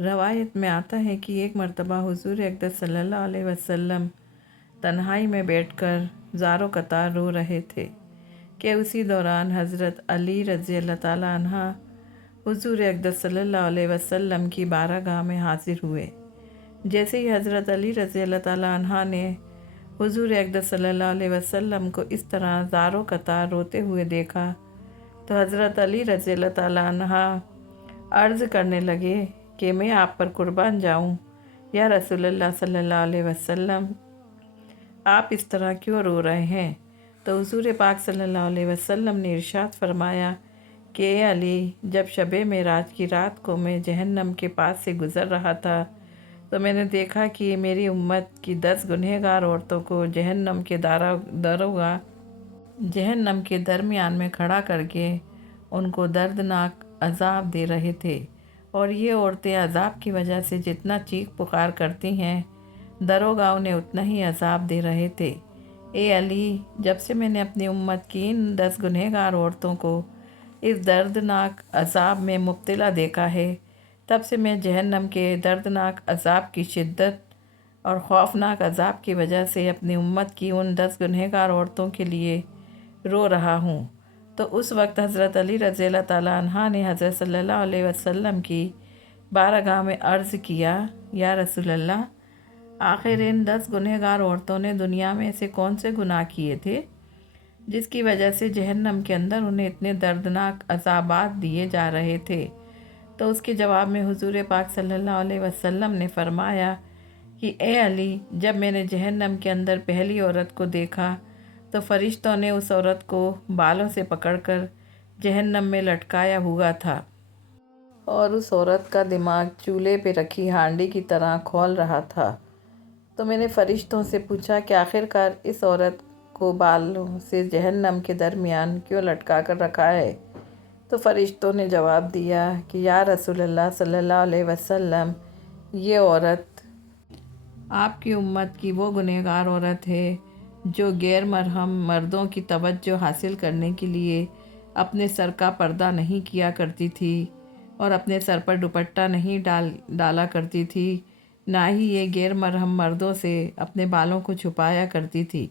रवायत में आता है कि एक मर्तबा हुजूर अक़दस सल्लल्लाहु अलैहि वसल्लम तन्हाई में बैठकर ज़ारो कतार रो रहे थे कि उसी दौरान हज़रत अली रज़ी अल्लाह ताला अन्हा हुजूर अक़दस सल्लल्लाहु अलैहि वसल्लम की बारगाह में हाज़िर हुए। जैसे ही हज़रत अली रज़ी अल्लाह ताला अन्हा ने हुजूर अक़दस सल्लल्लाहु अलैहि वसल्लम को इस तरह ज़ारो कतार रोते हुए देखा तो हज़रत अली रज़ी अल्लाह ताला अन्हा अर्ज़ करने लगे कि मैं आप पर कुर्बान जाऊं, या रसूलुल्लाह सल्लल्लाहु अलैहि वसल्लम, आप इस तरह क्यों रो रहे हैं? तो हुजूर पाक सल्लल्लाहु अलैहि वसल्लम ने इरशाद फरमाया कि ए अली, जब शबे मेराज की रात को मैं जहन्नम के पास से गुज़र रहा था तो मैंने देखा कि मेरी उम्मत की 10 गुनहगार औरतों को जहन्नम के दारोगा जहन्नम के दरमियान में खड़ा करके उनको दर्दनाक अज़ाब दे रहे थे, और ये औरतें अज़ाब की वजह से जितना चीख पुकार करती हैं, दरोगा उन्हें उतना ही अज़ाब दे रहे थे। ए अली, जब से मैंने अपनी उम्मत की इन 10 गुनहगार औरतों को इस दर्दनाक अज़ाब में मुब्तला देखा है, तब से मैं जहन्नम के दर्दनाक अज़ाब की शिद्दत और ख़ौफनाक अज़ाब की वजह से अपनी उम्मत की उन 10 गुनहगार औरतों के लिए रो रहा हूँ। तो उस वक्त हज़रत अली रज़ी अल्लाह ताला अन्हा ने हज़रत सल्लल्लाहु अलैहि वसल्लम की बारगाह में अर्ज़ किया, या रसूलल्लाह, आखिर इन 10 गुनहगार औरतों ने दुनिया में ऐसे कौन से गुनाह किए थे जिसकी वजह से जहन्नम के अंदर उन्हें इतने दर्दनाक अज़ाबात दिए जा रहे थे? तो उसके जवाब में हुजूर पाक सल्लल्लाहु अलैहि वसल्लम ने फरमाया कि ए अली, जब मैंने जहन्नम के अंदर पहली औरत को देखा तो फरिश्तों ने उस औरत को बालों से पकड़कर जहन्नम में लटकाया हुआ था और उस औरत का दिमाग चूल्हे पे रखी हांडी की तरह खौल रहा था। तो मैंने फ़रिश्तों से पूछा कि आखिरकार इस औरत को बालों से जहन्नम के दरमियान क्यों लटका कर रखा है? तो फ़रिश्तों ने जवाब दिया कि या रसूलल्लाह सल्लल्लाहु अलैहि वसल्लम, ये औरत आपकी उम्मत की वो गुनहगार औरत है जो गैर मरहम मर्दों की तवज्जो हासिल करने के लिए अपने सर का पर्दा नहीं किया करती थी और अपने सर पर दुपट्टा नहीं डाला करती थी, ना ही ये गैर मरहम मर्दों से अपने बालों को छुपाया करती थी।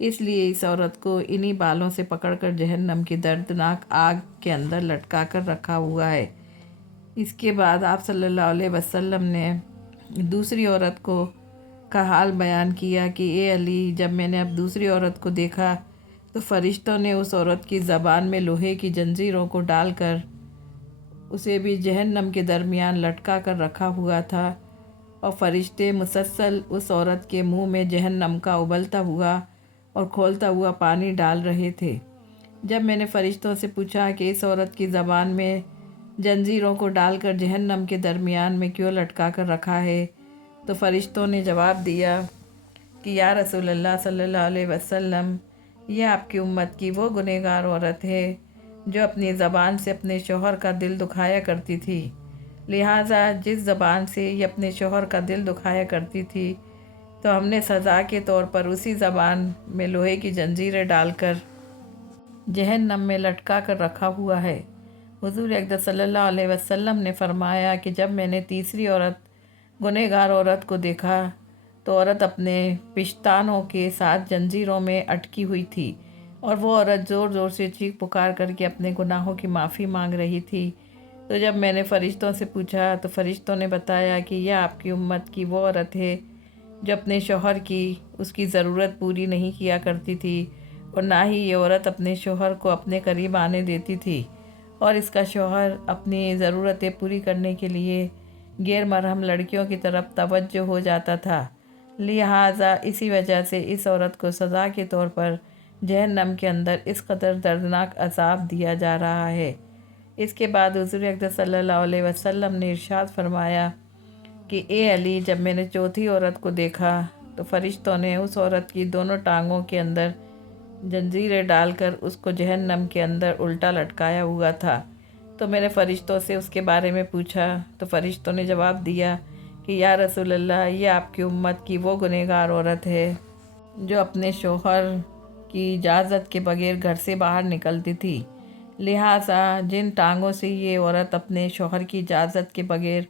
इसलिए इस औरत को इन्हीं बालों से पकड़कर जहन्नम की दर्दनाक आग के अंदर लटका कर रखा हुआ है। इसके बाद आप सल्लल्लाहु अलैहि वसल्लम ने दूसरी औरत को का हाल बयान किया कि ए अली, जब मैंने अब दूसरी औरत को देखा तो फरिश्तों ने उस औरत की ज़बान में लोहे की जंजीरों को डालकर उसे भी जहन्नम के दरमियान लटका कर रखा हुआ था, और फरिश्ते मुसलसल उस औरत के मुंह में जहन्नम का उबलता हुआ और खोलता हुआ पानी डाल रहे थे। जब मैंने फ़रिश्तों से पूछा कि इस औरत की ज़बान में जंजीरों को डालकर जहन्नम के दरमियान में क्यों लटका कर रखा है, तो फ़रिश्तों ने जवाब दिया कि या रसूलल्लाह सल्लल्लाहु अलैहि वसल्लम, यह आपकी उम्मत की वो गुनहगार औरत है जो अपनी ज़बान से अपने शौहर का दिल दुखाया करती थी। लिहाजा जिस ज़बान से ये अपने शौहर का दिल दुखाया करती थी, तो हमने सज़ा के तौर पर उसी ज़बान में लोहे की जंजीरें डालकर जहन्नम में लटका कर रखा हुआ है। हुजूर अक़दस सल्लल्लाहु अलैहि वसल्लम ने फरमाया कि जब मैंने तीसरी गुनहगार औरत को देखा तो औरत अपने पिश्तानों के साथ जंजीरों में अटकी हुई थी, और वो औरत ज़ोर ज़ोर से चीख पुकार करके अपने गुनाहों की माफ़ी मांग रही थी। तो जब मैंने फ़रिश्तों से पूछा तो फ़रिश्तों ने बताया कि यह आपकी उम्मत की वो औरत है जो अपने शौहर की उसकी ज़रूरत पूरी नहीं किया करती थी, और ना ही ये औरत अपने शौहर को अपने करीब आने देती थी, और इसका शौहर अपनी ज़रूरतें पूरी करने के लिए गैर मरहम लड़कियों की तरफ तवज्जो हो जाता था। लिहाजा इसी वजह से इस औरत को सज़ा के तौर पर जहन्नम के अंदर इस कदर दर्दनाक अज़ाब दिया जा रहा है। इसके बाद हुज़ूर अक़दस सल्लल्लाहु अलैहि वसल्लम ने इरशाद फरमाया कि ए अली, जब मैंने चौथी औरत को देखा तो फ़रिश्तों ने उस औरत की दोनों टांगों के अंदर जंजीरें डालकर उसको जहन्नम के अंदर उल्टा लटकाया हुआ था। तो मैंने फ़रिश्तों से उसके बारे में पूछा तो फ़रिश्तों ने जवाब दिया कि या रसूलल्लाह, ये आपकी उम्मत की वो गुनहगार औरत है जो अपने शौहर की इजाज़त के बगैर घर से बाहर निकलती थी। लिहाजा जिन टांगों से ये औरत अपने शौहर की इजाज़त के बगैर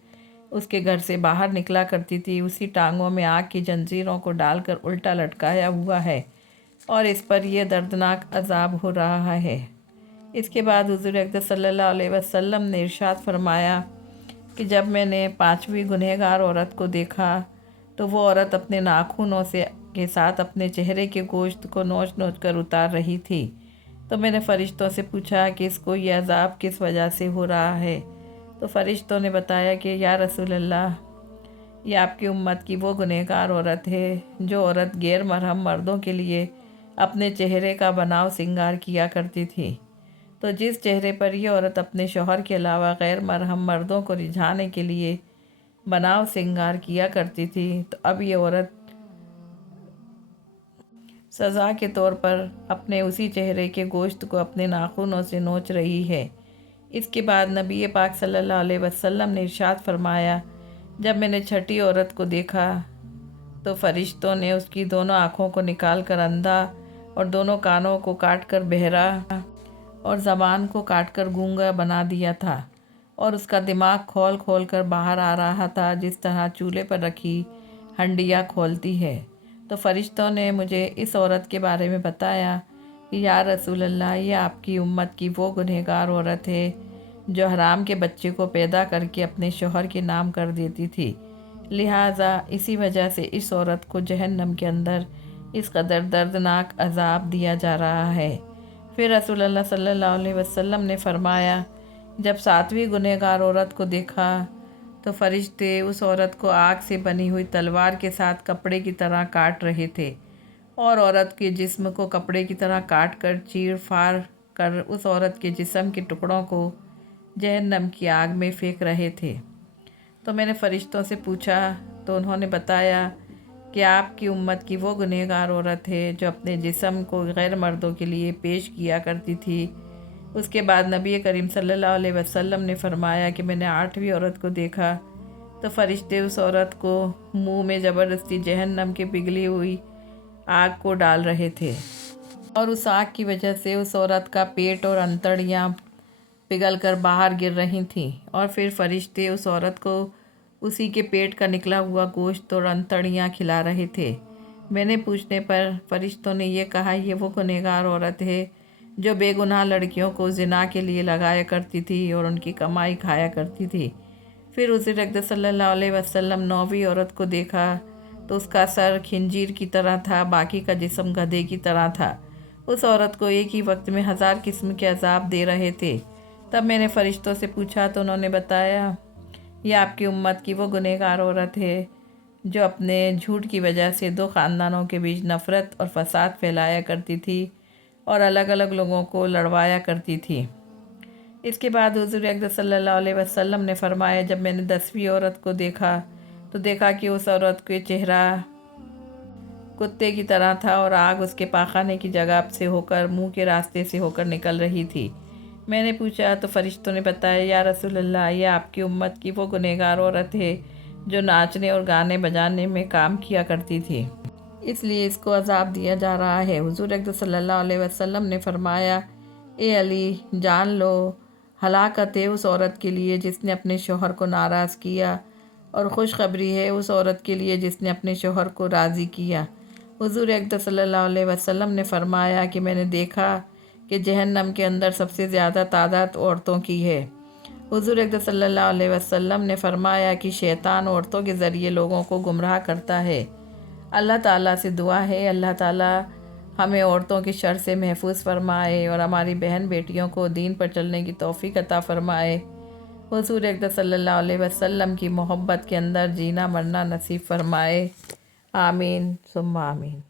اس کے گھر سے باہر نکلا کرتی تھی اسی ٹانگوں میں آگ کی جنجیروں کو ڈال کر الٹا لٹکایا ہوا ہے اور اس پر یہ دردناک عذاب ہو رہا ہے۔ اس کے بعد حضور اقدس صلی اللہ علیہ وسلم نے ارشاد فرمایا کہ جب میں نے 5ویں گنہگار عورت کو دیکھا تو وہ عورت اپنے ناخنوں کے ساتھ اپنے چہرے کے گوشت کو نوچ نوچ کر اتار رہی تھی۔ تو میں نے فرشتوں سے پوچھا کہ اس کو یہ عذاب کس وجہ سے ہو رہا ہے؟ تو فرشتوں نے بتایا کہ یا رسول اللہ، یہ آپ کی امت کی وہ گنہگار عورت ہے جو عورت غیر محرم مردوں کے لیے اپنے چہرے کا بناؤ سنگار کیا کرتی تھی۔ تو جس چہرے پر یہ عورت اپنے شوہر کے علاوہ غیر محرم مردوں کو رجھانے کے لیے بناؤ سنگار کیا کرتی تھی، تو اب یہ عورت سزا کے طور پر اپنے اسی چہرے کے گوشت کو اپنے ناخنوں سے نوچ رہی ہے۔ اس کے بعد نبی پاک صلی اللہ علیہ وسلم نے ارشاد فرمایا، جب میں نے 6ٹھی عورت کو دیکھا تو فرشتوں نے اس کی دونوں آنکھوں کو نکال کر اندھا اور دونوں کانوں کو کاٹ کر بہرا اور زبان کو کاٹ کر گونگا بنا دیا تھا، اور اس کا دماغ کھول کھول کر باہر آ رہا تھا جس طرح چولہے پر رکھی ہنڈیاں کھولتی ہے۔ تو فرشتوں نے مجھے اس عورت کے بارے میں بتایا کہ یا رسول اللہ، یہ آپ کی امت کی وہ گنہگار عورت ہے جو حرام کے بچے کو پیدا کر کے اپنے شوہر کے نام کر دیتی تھی، لہٰذا اسی وجہ سے اس عورت کو جہنم کے اندر اس قدر دردناک عذاب دیا جا رہا ہے۔ پھر رسول اللہ صلی اللہ علیہ وسلم نے فرمایا، جب 7ویں گنہگار عورت کو دیکھا تو فرشتے اس عورت کو آگ سے بنی ہوئی تلوار کے ساتھ کپڑے کی طرح کاٹ رہے تھے، اور عورت کے جسم کو کپڑے کی طرح کاٹ کر چیر پھاڑ کر اس عورت کے جسم کے ٹکڑوں کو جہنم کی آگ میں پھینک رہے تھے۔ تو میں نے فرشتوں سے پوچھا تو انہوں نے بتایا کہ آپ کی امت کی وہ گنہگار عورت ہے جو اپنے جسم کو غیر مردوں کے لیے پیش کیا کرتی تھی۔ اس کے بعد نبی کریم صلی اللہ علیہ وسلم نے فرمایا کہ میں نے 8ویں عورت کو دیکھا تو فرشتے اس عورت کو منہ میں زبردستی جہنم کے پگھلی ہوئی آگ کو ڈال رہے تھے، اور اس آگ کی وجہ سے اس عورت کا پیٹ اور انتڑیاں پگھل کر باہر گر رہی تھیں، اور پھر فرشتے اس عورت کو اسی کے پیٹ کا نکلا ہوا گوشت اور انتڑیاں کھلا رہے تھے۔ میں نے پوچھنے پر فرشتوں نے یہ کہا، یہ وہ گنہگار عورت ہے جو بے گناہ لڑکیوں کو زنا کے لیے لگایا کرتی تھی اور ان کی کمائی کھایا کرتی تھی۔ پھر حضور اقدس صلی اللہ علیہ وسلم 9ویں عورت کو دیکھا تو اس کا سر خنجیر کی طرح تھا، باقی کا جسم گدھے کی طرح تھا۔ اس عورت کو ایک ہی وقت میں 1000 قسم کے عذاب دے رہے تھے۔ تب میں نے فرشتوں سے پوچھا تو انہوں نے بتایا، یہ آپ کی امت کی وہ گنہگار عورت ہے جو اپنے جھوٹ کی وجہ سے 2 خاندانوں کے بیچ نفرت اور فساد پھیلایا کرتی تھی اور الگ الگ لوگوں کو لڑوایا کرتی تھی۔ اس کے بعد حضور اقدس صلی اللہ علیہ وسلم نے فرمایا، جب میں نے 10ویں عورت کو دیکھا تو دیکھا کہ اس عورت کے چہرہ کتے کی طرح تھا اور آگ اس کے پاخانے کی جگہ سے ہو کر منہ کے راستے سے ہو کر نکل رہی تھی۔ میں نے پوچھا تو فرشتوں نے بتایا، یا رسول اللہ، یہ آپ کی امت کی وہ گنہگار عورت ہے جو ناچنے اور گانے بجانے میں کام کیا کرتی تھی، اس لیے اس کو عذاب دیا جا رہا ہے۔ حضور اقدس صلی اللہ علیہ وسلم نے فرمایا، اے علی، جان لو ہلاکت ہے اس عورت کے لیے جس نے اپنے شوہر کو ناراض کیا، اور خوشخبری ہے اس عورت کے لیے جس نے اپنے شوہر کو راضی کیا۔ حضور اقدس صلی اللہ علیہ وسلم نے فرمایا کہ میں نے دیکھا کہ جہنم کے اندر سب سے زیادہ تعداد عورتوں کی ہے۔ حضور اقدس صلی اللہ علیہ وسلم نے فرمایا کہ شیطان عورتوں کے ذریعے لوگوں کو گمراہ کرتا ہے۔ اللہ تعالیٰ سے دعا ہے، اللہ تعالیٰ ہمیں عورتوں کی شر سے محفوظ فرمائے اور ہماری بہن بیٹیوں کو دین پر چلنے کی توفیق عطا فرمائے۔ حضور اقدس صلی اللہ علیہ وسلم کی محبت کے اندر جینا مرنا نصیب فرمائے۔ آمین ثم آمین۔